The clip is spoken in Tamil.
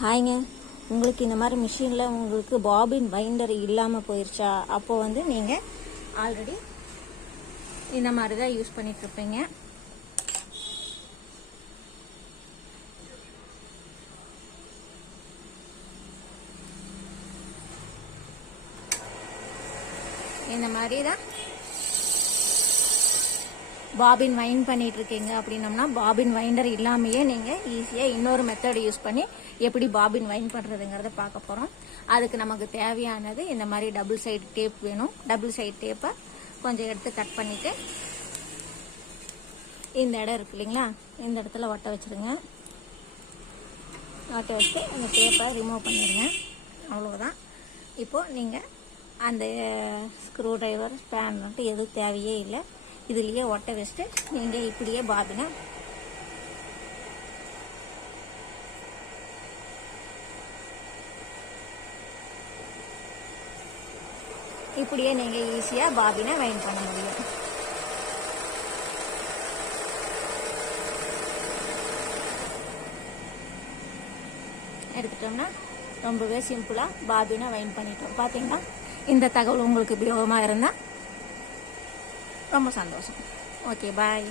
ஹாய்ங்க, உங்களுக்கு இந்த மாதிரி மிஷினில் உங்களுக்கு பாபின் வைண்டர் இல்லாமல் போயிடுச்சா? அப்போது வந்து நீங்கள் ஆல்ரெடி இந்த மாதிரி தான் யூஸ் பண்ணிகிட்ருப்பீங்க. இந்த மாதிரி தான் பாபின் வைண்ட் பண்ணிட்டு இருக்கீங்க அப்படின்னம்னா, பாபின் வைண்டர் இல்லாமையே நீங்கள் ஈஸியாக இன்னொரு மெத்தட் யூஸ் பண்ணி எப்படி பாபின் வைண்ட் பண்ணுறதுங்கிறத பார்க்க போகிறோம். அதுக்கு நமக்கு தேவையானது இந்த மாதிரி டபுள் சைடு டேப் வேணும். டபுள் சைடு டேப்பை கொஞ்சம் எடுத்து கட் பண்ணிவிட்டு இந்த இடம் இருக்கு இல்லைங்களா, இந்த இடத்துல ஒட்ட வச்சுருங்க. ஒட்ட வச்சு அந்த டேப்பை ரிமூவ் பண்ணிடுங்க. அவ்வளோதான். இப்போது நீங்கள் அந்த ஸ்க்ரூ டிரைவர் ஸ்பேன் எதுவும் தேவையே இல்லை. இதுலேயே ஒட்ட வச்சுட்டு நீங்கள் இப்படியே பாபினை நீங்கள் ஈஸியாக பாபினை வைண்ட் பண்ண முடியும். எடுத்துட்டோம்னா ரொம்பவே சிம்பிளாக பாபினை வைண்ட் பண்ணிட்டோம். பார்த்தீங்கன்னா, இந்த தகவல் உங்களுக்கு உபயோகமாக இருந்தால் ரொம்ப சந்தோஷம். ஓகே, பாய்.